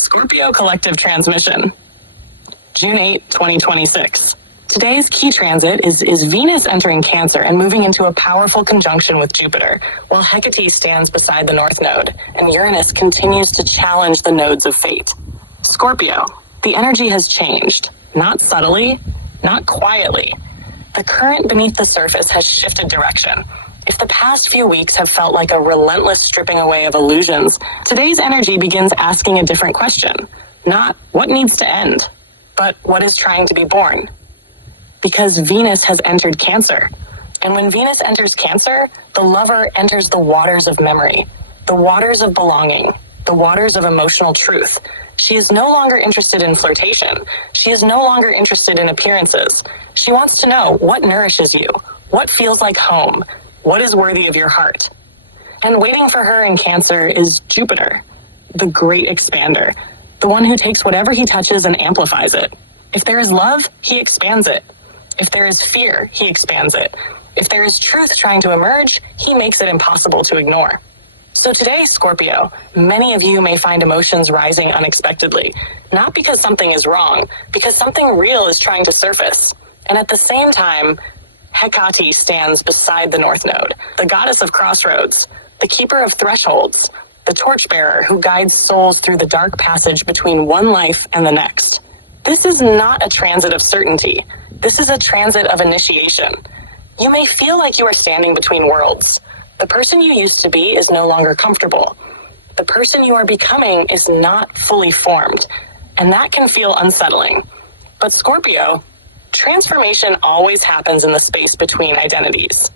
Scorpio Collective Transmission, June 8, 2026. Today's key transit is Venus entering Cancer and moving into a powerful conjunction with Jupiter, while Hecate stands beside the North Node, and Uranus continues to challenge the nodes of fate. Scorpio, the energy has changed, not subtly, not quietly. The current beneath the surface has shifted direction. If the past few weeks have felt like a relentless stripping away of illusions, today's energy begins asking a different question. Not what needs to end, but what is trying to be born. Because Venus has entered Cancer. And when Venus enters Cancer, the lover enters the waters of memory, the waters of belonging, the waters of emotional truth. She is no longer interested in flirtation. She is no longer interested in appearances. She wants to know what nourishes you, what feels like home, what is worthy of your heart. And waiting for her in Cancer is Jupiter, the great expander, the one who takes whatever he touches and amplifies it. If there is love, he expands it. If there is fear, he expands it. If there is truth trying to emerge, he makes it impossible to ignore. So today, Scorpio, many of you may find emotions rising unexpectedly, not because something is wrong, because something real is trying to surface. And at the same time, Hecate stands beside the North Node, the goddess of crossroads, the keeper of thresholds, the torchbearer who guides souls through the dark passage between one life and the next. This is not a transit of certainty. This is a transit of initiation. You may feel like you are standing between worlds. The person you used to be is no longer comfortable. The person you are becoming is not fully formed, and that can feel unsettling. But Scorpio, transformation always happens in the space between identities.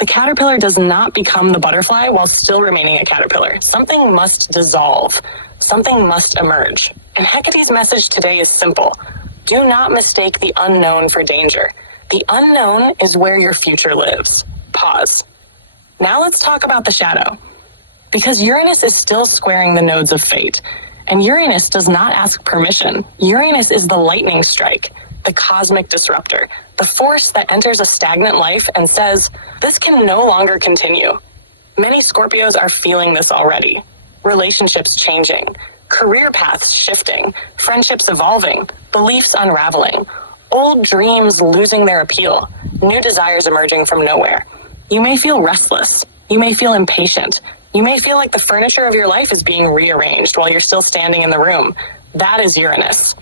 The caterpillar does not become the butterfly while still remaining a caterpillar. Something must dissolve. Something must emerge. And Hecate's message today is simple. Do not mistake the unknown for danger. The unknown is where your future lives. Pause. Now let's talk about the shadow. Because Uranus is still squaring the nodes of fate. And Uranus does not ask permission. Uranus is the lightning strike, the cosmic disruptor, the force that enters a stagnant life and says, this can no longer continue. Many Scorpios are feeling this already. Relationships changing, career paths shifting, friendships evolving, beliefs unraveling, old dreams losing their appeal, new desires emerging from nowhere. You may feel restless. You may feel impatient. You may feel like the furniture of your life is being rearranged while you're still standing in the room. That is Uranus.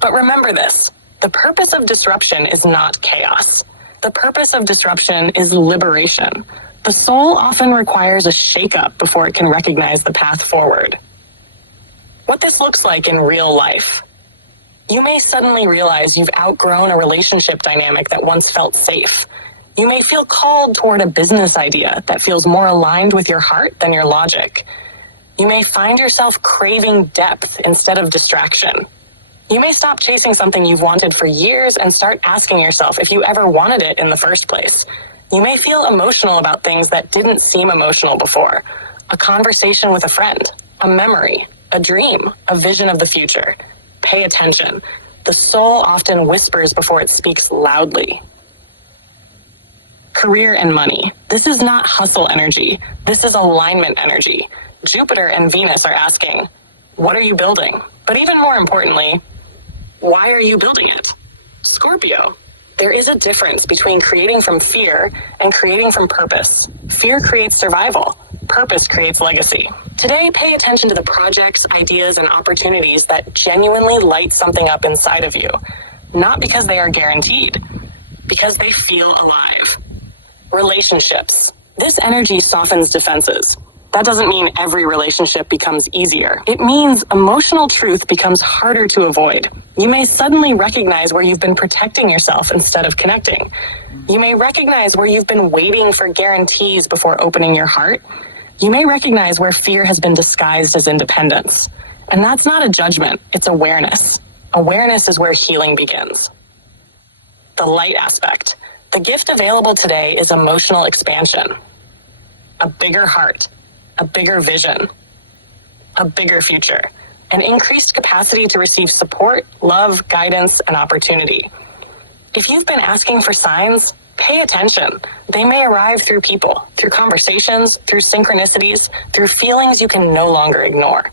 But remember this. The purpose of disruption is not chaos. The purpose of disruption is liberation. The soul often requires a shakeup before it can recognize the path forward. What this looks like in real life. You may suddenly realize you've outgrown a relationship dynamic that once felt safe. You may feel called toward a business idea that feels more aligned with your heart than your logic. You may find yourself craving depth instead of distraction. You may stop chasing something you've wanted for years and start asking yourself if you ever wanted it in the first place. You may feel emotional about things that didn't seem emotional before. A conversation with a friend, a memory, a dream, a vision of the future. Pay attention. The soul often whispers before it speaks loudly. Career and money. This is not hustle energy. This is alignment energy. Jupiter and Venus are asking, what are you building? But even more importantly, why are you building it? Scorpio, there is a difference between creating from fear and creating from purpose. Fear creates survival. Purpose creates legacy. Today, pay attention to the projects, ideas, and opportunities that genuinely light something up inside of you. Not because they are guaranteed, because they feel alive. Relationships. This energy softens defenses. That doesn't mean every relationship becomes easier. It means emotional truth becomes harder to avoid. You may suddenly recognize where you've been protecting yourself instead of connecting. You may recognize where you've been waiting for guarantees before opening your heart. You may recognize where fear has been disguised as independence. And that's not a judgment, it's awareness. Awareness is where healing begins. The light aspect. The gift available today is emotional expansion. A bigger heart. A bigger vision, a bigger future, an increased capacity to receive support, love, guidance, and opportunity. If you've been asking for signs, pay attention. They may arrive through people, through conversations, through synchronicities, through feelings you can no longer ignore.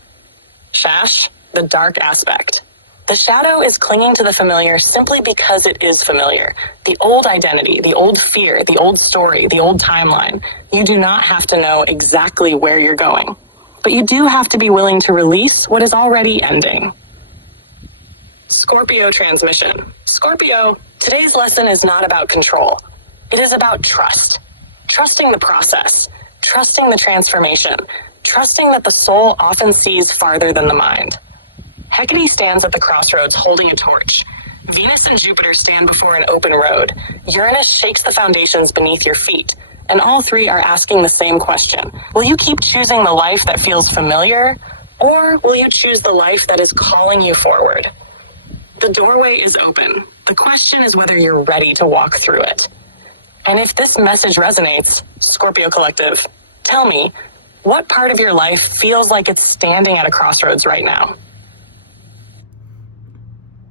Shash, the dark aspect. The shadow is clinging to the familiar simply because it is familiar. The old identity, the old fear, the old story, the old timeline. You do not have to know exactly where you're going, but you do have to be willing to release what is already ending. Scorpio transmission. Scorpio, today's lesson is not about control. It is about trust. Trusting the process. Trusting the transformation. Trusting that the soul often sees farther than the mind. Hecate stands at the crossroads holding a torch. Venus and Jupiter stand before an open road. Uranus shakes the foundations beneath your feet. And all three are asking the same question. Will you keep choosing the life that feels familiar? Or will you choose the life that is calling you forward? The doorway is open. The question is whether you're ready to walk through it. And if this message resonates, Scorpio Collective, tell me, what part of your life feels like it's standing at a crossroads right now?